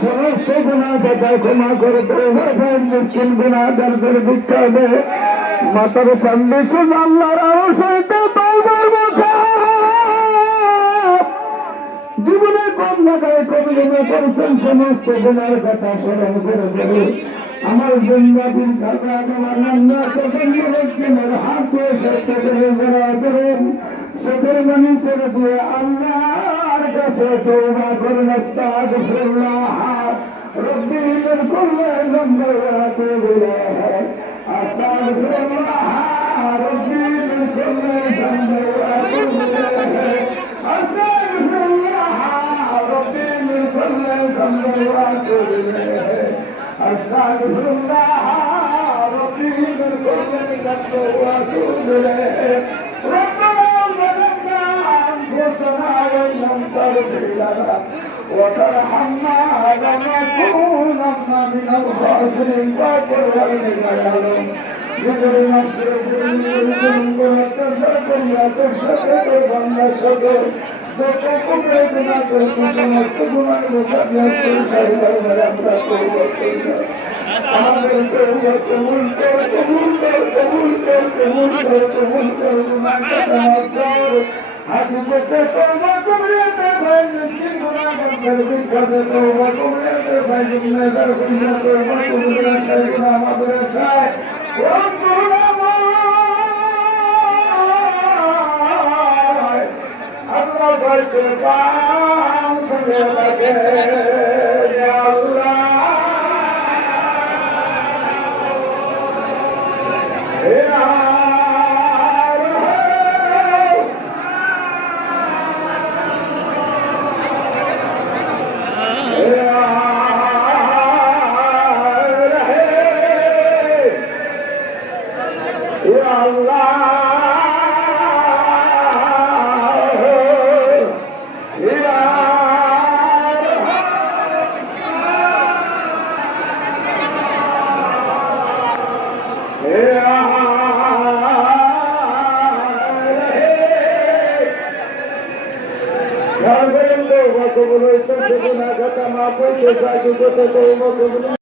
সমস্ত গুণাগার ক্ষমা করে মুসলিম গুণাগারদের ভিক্ষা দে মাতার সামনে শুধু আল্লাহর আরো সইতে তওবার কথা জীবনে কম লাগায় কবিরা করছেন সমস্ত গুণার কথা স্মরণ করে দেবে আমার জিন্দাবির কাছে আমার রান্না তখন আমার হাতে সাথে করে জড়া করেন চোখের মানি ছেড়ে দিয়ে আল্লাহর কাছে তওবা করেন আস্তাগফিরুল্লাহ রব্বি মিন কুল্লি যামবিন ওয়া আতুবু ইলাইহি আস্তাগফিরুল্লাহ রব্বি মিন কুল্লি যামবিন ওয়া আতুবু ইলাইহি আস্তাগফিরুল্লাহ রব্বি মিন কুল্লি যামবিন ওয়া আতুবু ইলাইহি আস্তাগফিরুল্লাহ রব্বি মিন কুল্লি যামবিন ওয়া আতুবু ইলাইহি وإن لم تغفر لنا وترحمنا لنكونن من الخاسرين واغفر لنا يا رب بجر مغفرة لا تشكر ولا شكر যত কুমড়ে গুণা করেছি সমস্ত গুণার মোকাবিলা করে সাহিবার আমরা কবুল করি আমাদের তওবা কবুল কর কবুল কর কবুল কর কবুল কর কবুল কর গুনাহ মাফ কর হাদিসে তওবা কবুলিয়াতে ভাই মিসকিন গুনাহগার বিখ্যাতে তওবা কবুলিয়াতে ভাই জিন্নাদার গুনাহ তওবা কবুলিয়াতে শাইখনা মাদ্রাসায় ও করুণা আল্লাহ বলতে পাম করে লাগে ইয়া আল্লাহ